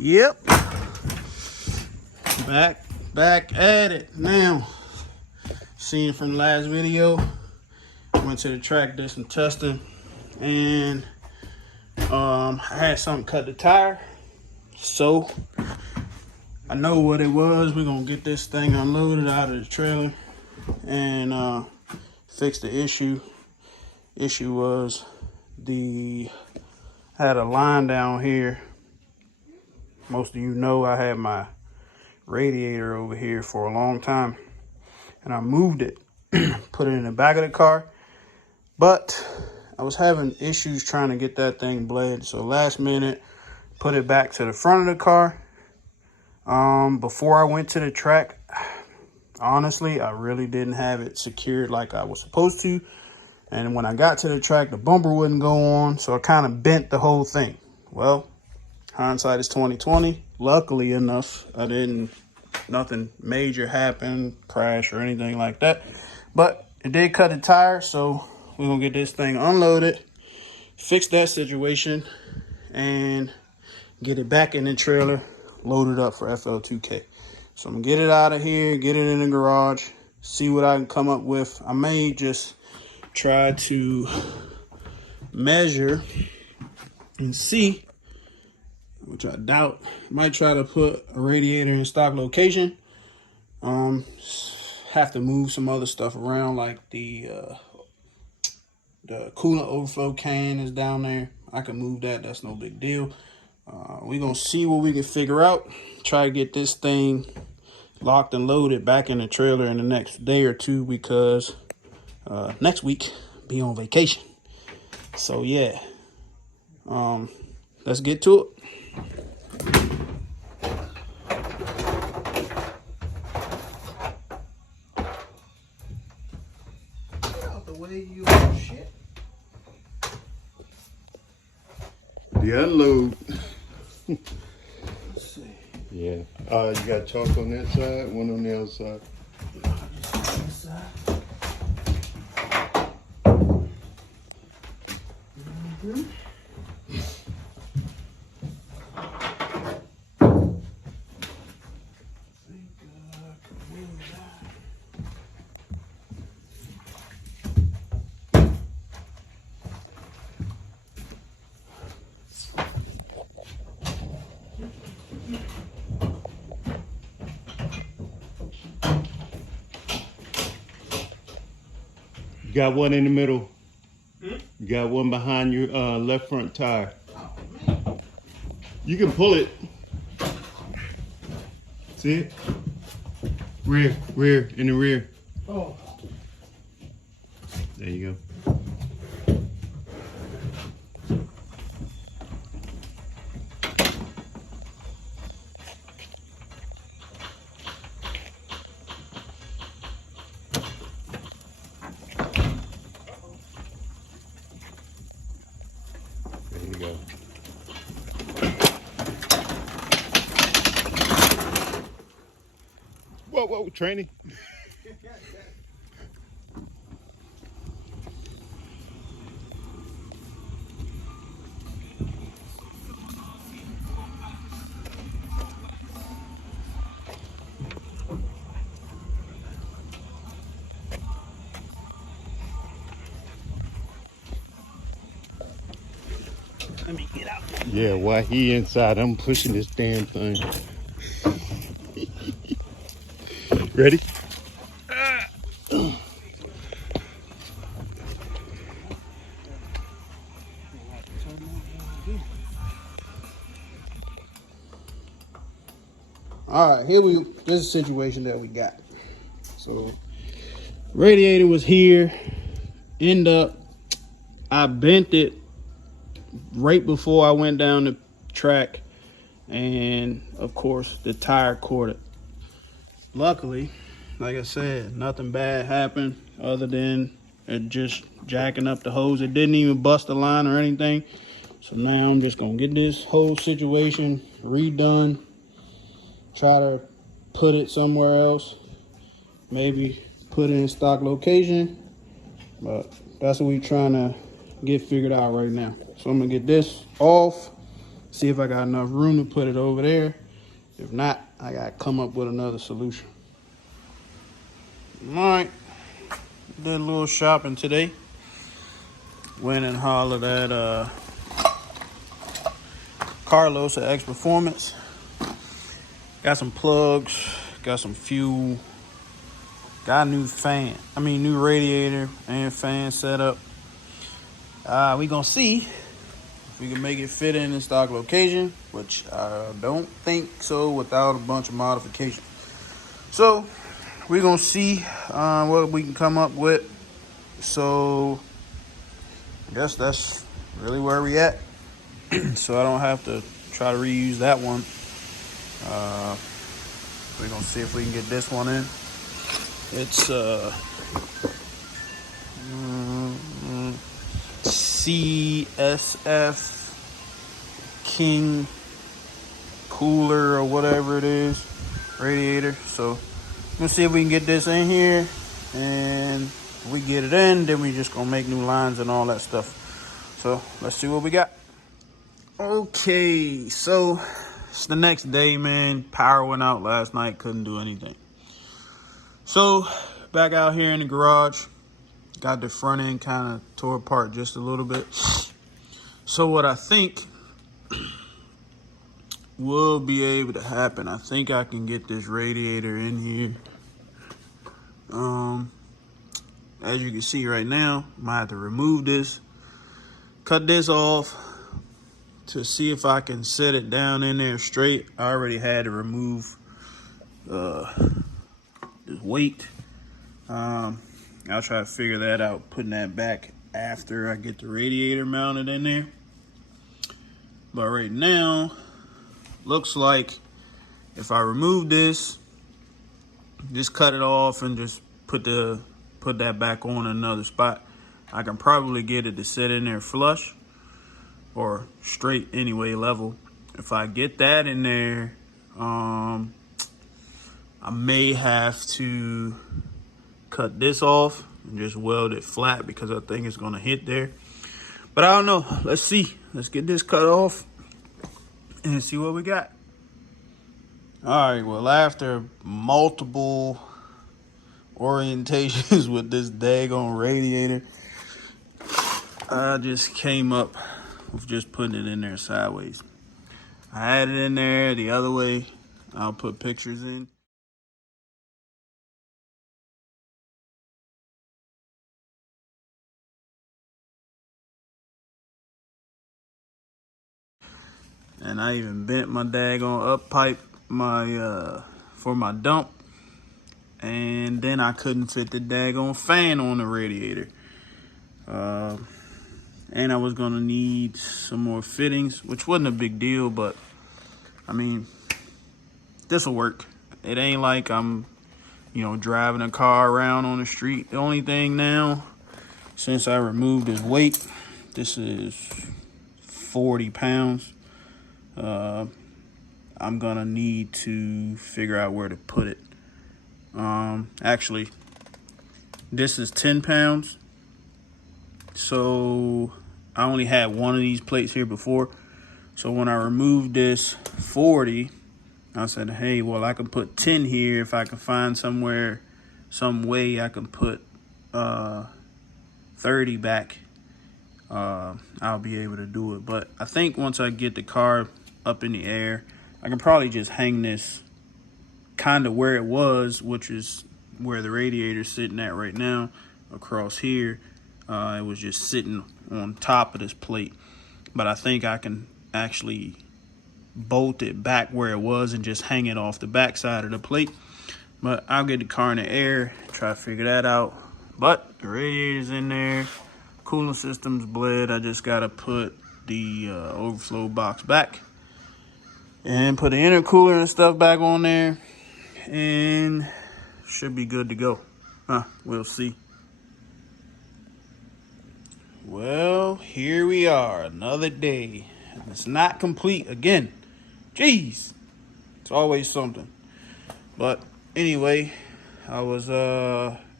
Yep. Back at it now. Seen from the last video. Went to the track, did some testing, and I had something cut the tire. So I know what it was. We're gonna get this thing unloaded out of the trailer and fix the issue. Issue was I had a line down here. Most of you know I had my radiator over here for a long time, and I moved it, put it in the back of the car, but I was having issues trying to get that thing bled. So last minute, put it back to the front of the car. Before I went to the track, honestly, I really didn't have it secured like I was supposed to. And when I got to the track, the bumper wouldn't go on, so I kind of bent the whole thing. Well, hindsight is 20/20. Luckily enough, nothing major happened, crash or anything like that. But it did cut the tire, so we're gonna get this thing unloaded, fix that situation, and get it back in the trailer, loaded up for FL2K. So I'm gonna get it out of here, get it in the garage, see what I can come up with. I may just try to measure and see, which I doubt. Might try to put a radiator in stock location. Have to move some other stuff around, like the coolant overflow can is down there. I can move that, that's no big deal. We're gonna see what we can figure out. Try to get this thing locked and loaded back in the trailer in the next day or two, because next week be on vacation. So yeah, let's get to it. Get out the way, you shit. The unload. Let's see. Yeah. You got chalk on that side, one on the other side. Just on this side. You got one in the middle. You got one behind your left front tire. You can pull it. See it? Rear, in the rear. Oh. There you go. There you go. Whoa, training. Let me get out. Yeah, while he inside, I'm pushing this damn thing. Ready? All right, this is the situation that we got. So radiator was here, I bent it right before I went down the track, and of course the tire corded. Luckily, like I said, nothing bad happened other than it just jacking up the hose. It didn't even bust the line or anything. So now I'm just gonna get this whole situation redone, try to put it somewhere else, maybe put it in stock location, but that's what we're trying to get figured out right now. So I'm gonna get this off, See if I got enough room to put it over there. If not, I gotta come up with another solution. All right, did a little shopping today. Went and hollered at Carlos at X Performance. Got some plugs, got some fuel, got a new radiator and fan setup. We gonna see if we can make it fit in stock location, which I don't think so without a bunch of modifications. So we gonna see what we can come up with. So I guess that's really where we at. So I don't have to try to reuse that one. We're gonna see if we can get this one in. It's CSF King cooler or whatever it is, radiator. So we'll see if we can get this in here, and if we get it in, then we just gonna make new lines and all that stuff. So let's see what we got. Okay, so it's the next day, man. Power went out last night, couldn't do anything. So back out here in the garage, got the front end kind of tore apart just a little bit. So what I think will be able to happen, I think I can get this radiator in here. As you can see right now, I might have to remove this, cut this off to see if I can set it down in there straight. I already had to remove this weight. I'll try to figure that out, putting that back after I get the radiator mounted in there. But right now, looks like if I remove this, just cut it off and just put that back on another spot, I can probably get it to sit in there flush or straight anyway, level. If I get that in there, I may have to cut this off and just weld it flat because I think it's gonna hit there. But I don't know. Let's see. Let's get this cut off and see what we got. All right, well, after multiple orientations with this daggone radiator, I just came up with just putting it in there sideways. I had it in there the other way. I'll put pictures in. And I even bent my daggone up pipe for my dump. And then I couldn't fit the daggone fan on the radiator. And I was gonna need some more fittings, which wasn't a big deal, but I mean, this'll work. It ain't like I'm, driving a car around on the street. The only thing now, since I removed this weight, this is 40 pounds. I'm gonna need to figure out where to put it. Actually, this is 10 pounds. So I only had one of these plates here before. So when I removed this 40, I said, hey, well, I can put 10 here. If I can find some way I can put 30 back, I'll be able to do it. But I think once I get the car up in the air, I can probably just hang this kind of where it was, which is where the radiator's sitting at right now, across here. It was just sitting on top of this plate. But I think I can actually bolt it back where it was and just hang it off the back side of the plate. But I'll get the car in the air, try to figure that out. But the radiator's in there, cooling system's bled. I just gotta put the overflow box back and put the intercooler and stuff back on there, and should be good to go. We'll see. Well, here we are, another day. It's not complete again. Jeez, it's always something. But anyway, I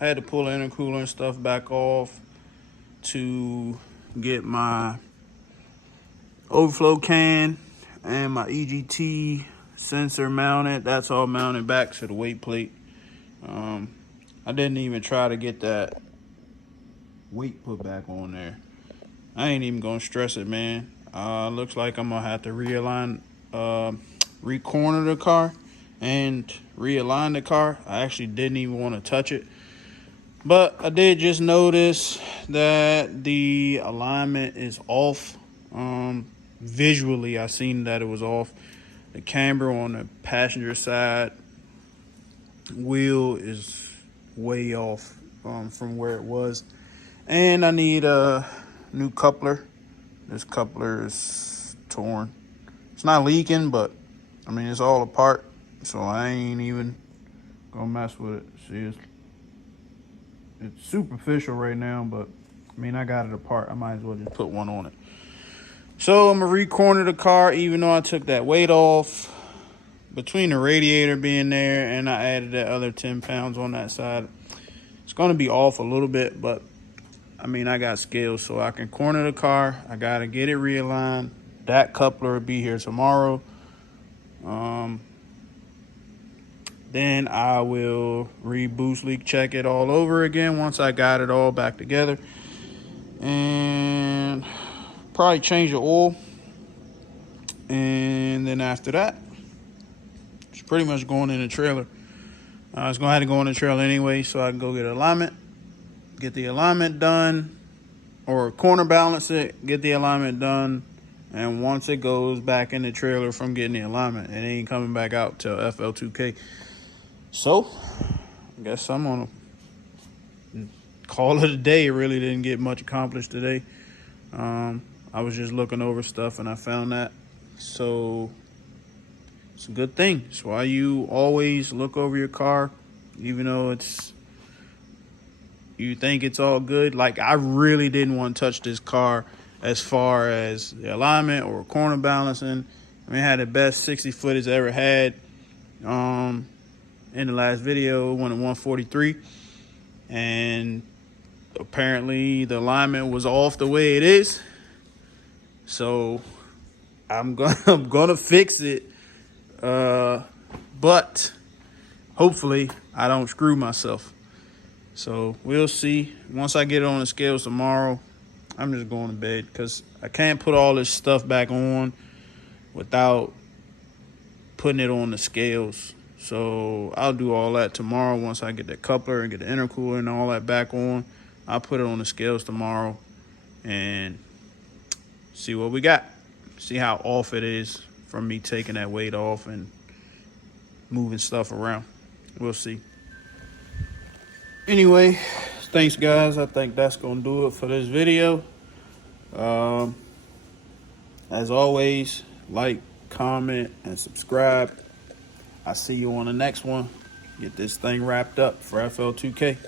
had to pull the intercooler and stuff back off to get my overflow can and my EGT sensor mounted. That's all mounted back to the weight plate. I didn't even try to get that weight put back on there. I ain't even gonna stress it, man. Looks like I'm gonna have to realign, recorner the car and realign the car. I actually didn't even want to touch it, but I did just notice that the alignment is off. Visually, I seen that it was off. The camber on the passenger side wheel is way off from where it was, and I need a new coupler. This coupler is torn. It's not leaking, but I mean it's all apart, so I ain't even gonna mess with it. See, it's superficial right now, but I mean I got it apart. I might as well just put one on it. So I'm gonna recorner the car, even though I took that weight off. Between the radiator being there and I added that other 10 pounds on that side, it's gonna be off a little bit, but I mean, I got skills, so I can corner the car. I gotta get it realigned. That coupler will be here tomorrow. Then I will re-boost leak check it all over again once I got it all back together. And probably change the oil. And then after that, it's pretty much going in the trailer. I was gonna have to go in the trailer anyway, so I can go get alignment. Get the alignment done, or corner balance it, get the alignment done, and once it goes back in the trailer from getting the alignment, it ain't coming back out till FL2K. So, I guess I'm gonna call it a day. It really didn't get much accomplished today. I was just looking over stuff and I found that. So, it's a good thing. It's why you always look over your car, even though you think it's all good. Like, I really didn't want to touch this car as far as the alignment or corner balancing. I mean, it had the best 60 foot it's ever had. In the last video, it went at 143. And apparently the alignment was off the way it is. So I'm gonna fix it. But hopefully I don't screw myself. So we'll see. Once I get it on the scales tomorrow, I'm just going to bed because I can't put all this stuff back on without putting it on the scales. So I'll do all that tomorrow once I get the coupler and get the intercooler and all that back on. I'll put it on the scales tomorrow and see what we got. See how off it is from me taking that weight off and moving stuff around. We'll see. Anyway, thanks guys. I think that's gonna do it for this video. As always, like, comment, and subscribe. I'll see you on the next one. Get this thing wrapped up for FL2K.